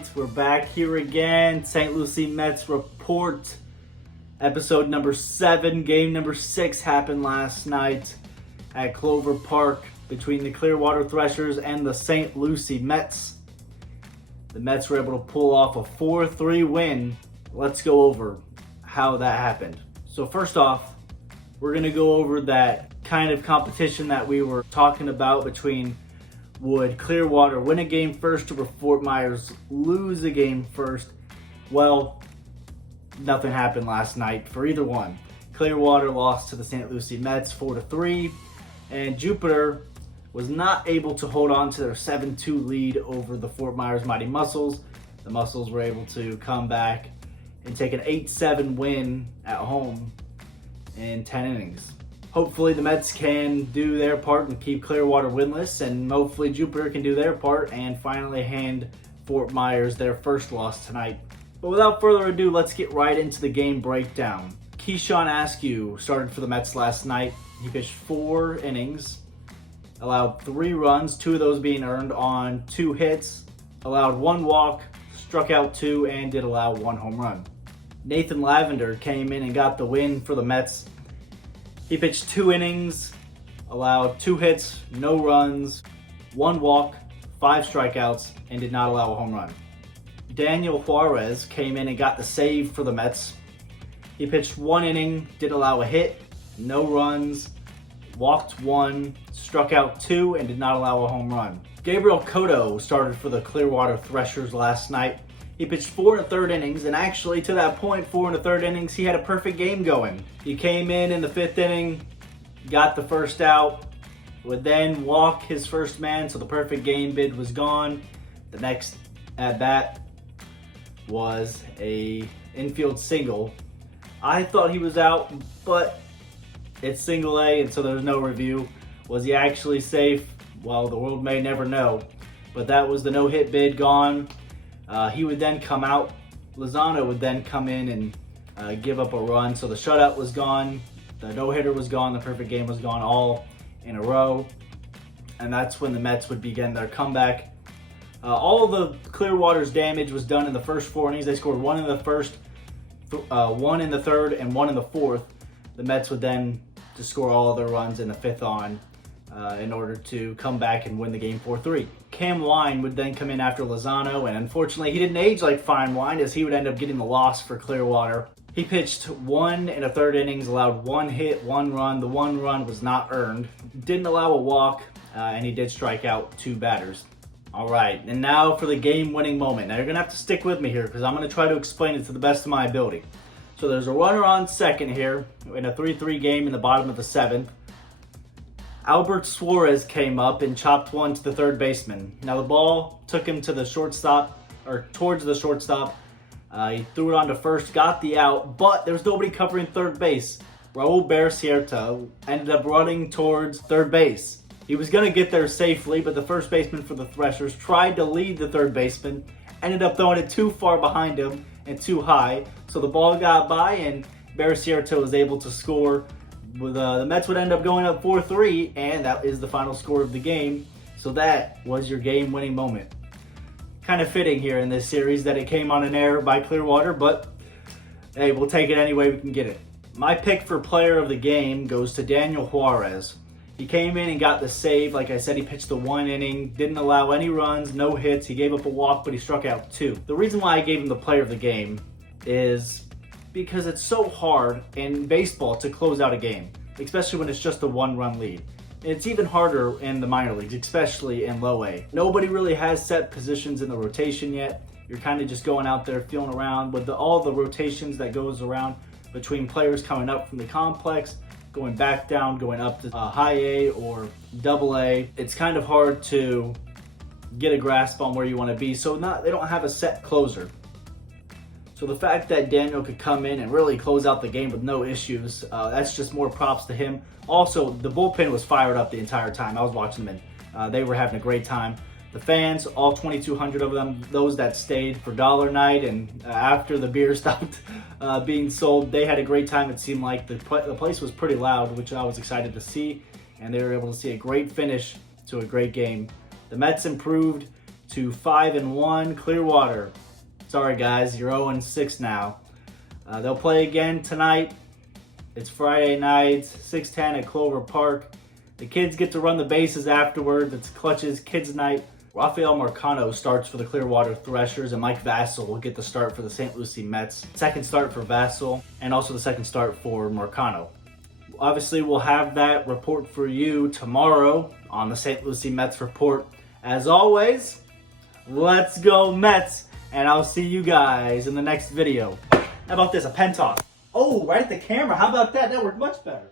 right, we're back here again. St. Lucie Mets report. Episode number 7, game number 6 happened last night at Clover Park between the Clearwater Threshers and the St. Lucie Mets. The Mets were able to pull off a 4-3 win. Let's go over how that happened. So first off, we're going to go over that kind of competition that we were talking about between would Clearwater win a game first or would Fort Myers lose a game first. Well, nothing happened last night for either one. Clearwater lost to the St. Lucie Mets 4-3, and Jupiter was not able to hold on to their 7-2 lead over the Fort Myers Mighty Mussels. The Mussels were able to come back and take an 8-7 win at home in 10 innings. Hopefully the Mets can do their part and keep Clearwater winless, and hopefully Jupiter can do their part and finally hand Fort Myers their first loss tonight. But without further ado, let's get right into the game breakdown. Keyshawn Askew started for the Mets last night. He pitched 4 innings, allowed 3 runs, 2 of those being earned on 2 hits, allowed 1 walk, struck out 2, and did allow 1 home run. Nathan Lavender came in and got the win for the Mets. He pitched 2 innings, allowed 2 hits, no runs, 1 walk, 5 strikeouts, and did not allow a home run. Daniel Juarez came in and got the save for the Mets. He pitched 1 inning, didn't allow a hit, no runs, walked 1, struck out 2, and did not allow a home run. Gabriel Cotto started for the Clearwater Threshers last night. He pitched 4 1/3 innings, and actually to that point, 4 1/3 innings, he had a perfect game going. He came in the 5th inning, got the first out, would then walk his first man, so the perfect game bid was gone. The next at bat was a infield single. I thought he was out, but it's single A, and so there's no review. Was he actually safe? Well, the world may never know, but that was the no-hit bid gone. He would then come out. Lozano would then come in and give up a run. So the shutout was gone, the no-hitter was gone, the perfect game was gone, all in a row. And that's when the Mets would begin their comeback. All of the Clearwater's damage was done in the first 4 innings. They scored 1 in the first, 1 in the third, and 1 in the fourth. The Mets would then just score all of their runs in the 5th on in order to come back and win the game 4-3. Cam Wine would then come in after Lozano, and unfortunately he didn't age like fine wine, as he would end up getting the loss for Clearwater. He pitched 1 1/3 innings, allowed 1 hit, 1 run. The 1 run was not earned. Didn't allow a walk, and he did strike out 2 batters. All right, and now for the game-winning moment. Now you're going to have to stick with me here because I'm going to try to explain it to the best of my ability. So there's a runner on second here in a 3-3 game in the bottom of the 7th. Albert Suarez came up and chopped 1 to the third baseman. Now the ball took him to the shortstop, or towards the shortstop. He threw it on to first, got the out, but there was nobody covering third base. Raul Barcierta ended up running towards third base. He was going to get there safely, but the first baseman for the Threshers tried to lead the third baseman, ended up throwing it too far behind him and too high. So the ball got by and Barcierta was able to score. The Mets would end up going up 4-3, and that is the final score of the game. So that was your game-winning moment. Kind of fitting here in this series that it came on an error by Clearwater, but hey, we'll take it any way we can get it. My pick for player of the game goes to Daniel Juarez. He came in and got the save. Like I said, he pitched the 1 inning, didn't allow any runs, no hits. He gave up a walk, but he struck out 2. The reason why I gave him the player of the game is because it's so hard in baseball to close out a game, especially when it's just a 1-run lead. And it's even harder in the minor leagues, especially in low A. Nobody really has set positions in the rotation yet. You're kind of just going out there feeling around with all the rotations that goes around between players coming up from the complex, going back down, going up to high A or double A. It's kind of hard to get a grasp on where you want to be. So they don't have a set closer. So the fact that Daniel could come in and really close out the game with no issues, that's just more props to him. Also, the bullpen was fired up the entire time. I was watching them, and they were having a great time. The fans, all 2,200 of them, those that stayed for dollar night and after the beer stopped being sold, they had a great time. It seemed like the place was pretty loud, which I was excited to see, and they were able to see a great finish to a great game. The Mets improved to 5-1 Clearwater. Sorry guys, you're 0-6 now. They'll play again tonight. It's Friday night, 6:10 at Clover Park. The kids get to run the bases afterward. It's Clutch's Kids Night. Rafael Marcano starts for the Clearwater Threshers, and Mike Vassell will get the start for the St. Lucie Mets. Second start for Vassell, and also the second start for Marcano. Obviously, we'll have that report for you tomorrow on the St. Lucie Mets Report. As always, let's go Mets, and I'll see you guys in the next video. How about this, a pen toss? Oh, right at the camera. How about that? That worked much better.